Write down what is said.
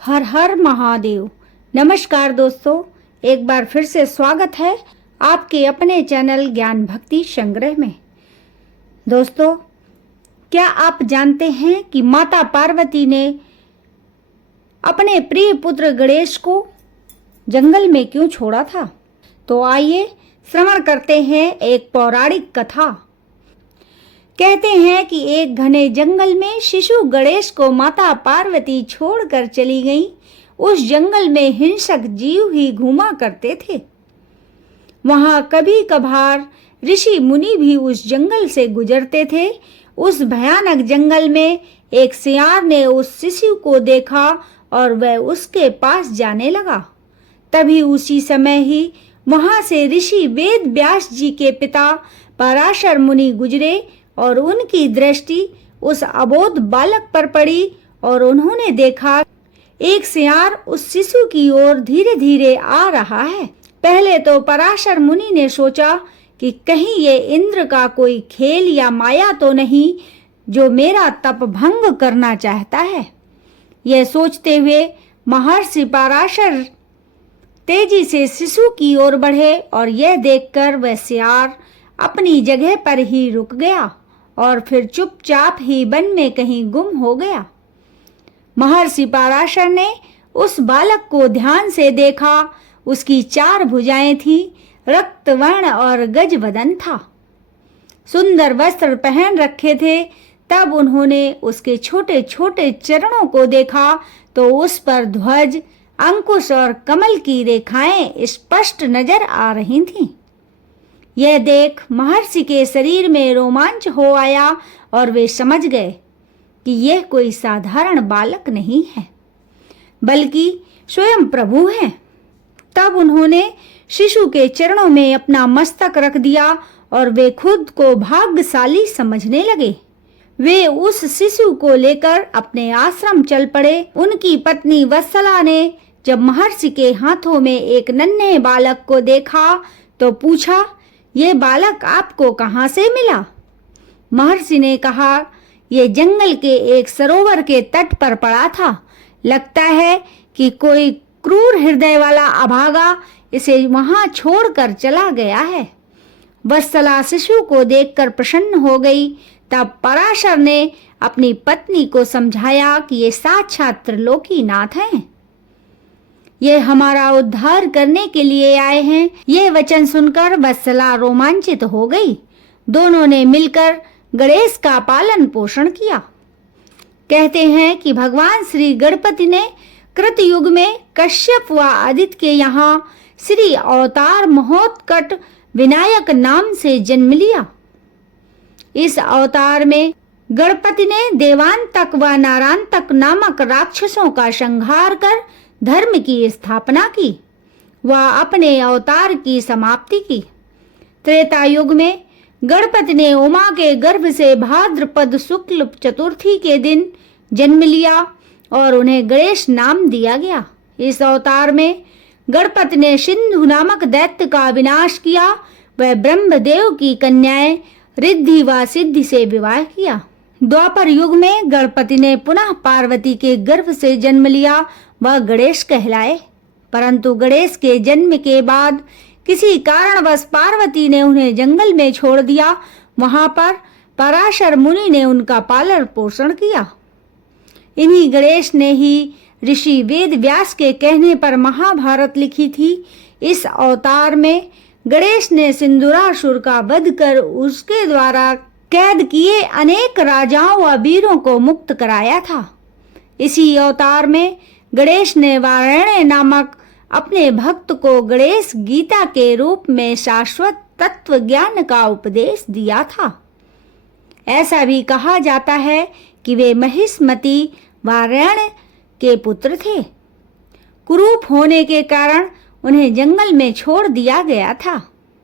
हर हर महादेव। नमस्कार दोस्तों, एक बार फिर से स्वागत है आपके अपने चैनल ज्ञान भक्ति संग्रह में। दोस्तों, क्या आप जानते हैं कि माता पार्वती ने अपने प्रिय पुत्र गणेश को जंगल में क्यों छोड़ा था? तो आइए श्रवण करते हैं एक पौराणिक कथा। कहते हैं कि एक घने जंगल में शिशु गणेश को माता पार्वती छोड़कर चली गई। उस जंगल में हिंसक जीव ही घूमा करते थे। वहां कभी कभार ऋषि मुनि भी उस जंगल से गुजरते थे। उस भयानक जंगल में एक सियार ने उस शिशु को देखा और वह उसके पास जाने लगा। तभी उसी समय ही वहां से ऋषि वेद व्यास जी के पिता पराशर मुनि गुजरे और उनकी दृष्टि उस अबोध बालक पर पड़ी और उन्होंने देखा एक सियार उस शिशु की ओर धीरे धीरे आ रहा है। पहले तो पराशर मुनि ने सोचा कि कहीं ये इंद्र का कोई खेल या माया तो नहीं जो मेरा तप भंग करना चाहता है। यह सोचते हुए महर्षि पराशर तेजी से शिशु की ओर बढ़े और यह देखकर वह सियार अपनी जगह पर ही रुक गया और फिर चुपचाप ही वन में कहीं गुम हो गया। महर्षि पराशर ने उस बालक को ध्यान से देखा। उसकी 4 भुजाएं थीं, रक्त वर्ण और गज वदन था, सुंदर वस्त्र पहन रखे थे। तब उन्होंने उसके छोटे छोटे चरणों को देखा तो उस पर ध्वज, अंकुश और कमल की रेखाएं स्पष्ट नजर आ रही थीं। यह देख महर्षि के शरीर में रोमांच हो आया और वे समझ गए कि यह कोई साधारण बालक नहीं है बल्कि स्वयं प्रभु हैं। तब उन्होंने शिशु के चरणों में अपना मस्तक रख दिया और वे खुद को भाग्यशाली समझने लगे। वे उस शिशु को लेकर अपने आश्रम चल पड़े। उनकी पत्नी वत्सला ने जब महर्षि के हाथों में एक नन्हे बालक को देखा तो पूछा, ये बालक आपको कहाँ से मिला? महर्षि ने कहा, यह जंगल के एक सरोवर के तट पर पड़ा था। लगता है कि कोई क्रूर हृदय वाला अभागा इसे वहां छोड़कर चला गया है। वत्सला शिशु को देखकर प्रसन्न हो गई। तब पराशर ने अपनी पत्नी को समझाया कि ये साक्षात त्रिलोकीनाथ हैं, ये हमारा उद्धार करने के लिए आए हैं। ये वचन सुनकर वत्सला रोमांचित हो गई। दोनों ने मिलकर गणेश का पालन पोषण किया। कहते हैं कि भगवान श्री गणपति ने कृतयुग में कश्यप व आदित्य के यहाँ श्री अवतार महोत्कट विनायक नाम से जन्म लिया। इस अवतार में गणपति ने देवांतक व नारांतक नामक राक्षसों का संहार कर धर्म की स्थापना की व अपने अवतार की समाप्ति की। त्रेता युग में गणपति ने उमा के गर्भ से भाद्रपद शुक्ल चतुर्थी के दिन जन्म लिया और उन्हें गणेश नाम दिया गया। इस अवतार में गणपति ने सिंधु नामक दैत्य का विनाश किया। वह ब्रह्मदेव की कन्याएं रिद्धि व सिद्धि से विवाह किया। द्वापर युग में गणपति ने पुनः पार्वती के गर्भ से जन्म लिया। वह गणेश कहलाए। परंतु गणेश के जन्म के बाद किसी कारणवश पार्वती ने उन्हें जंगल में छोड़ दिया। वहां पर पराशर मुनि ने उनका पालन पोषण किया। इन्हीं गणेश ने ही ऋषि वेद व्यास के कहने पर महाभारत लिखी थी। इस अवतार में गणेश ने सिंदूरासुर का वध कर उसके द्वारा कैद किए अनेक राजाओं व वीरों को मुक्त कराया था। इसी अवतार में गणेश ने वारायण नामक अपने भक्त को गणेश गीता के रूप में शाश्वत तत्व ज्ञान का उपदेश दिया था। ऐसा भी कहा जाता है कि वे महिष्मती वारायण के पुत्र थे। कुरूप होने के कारण उन्हें जंगल में छोड़ दिया गया था।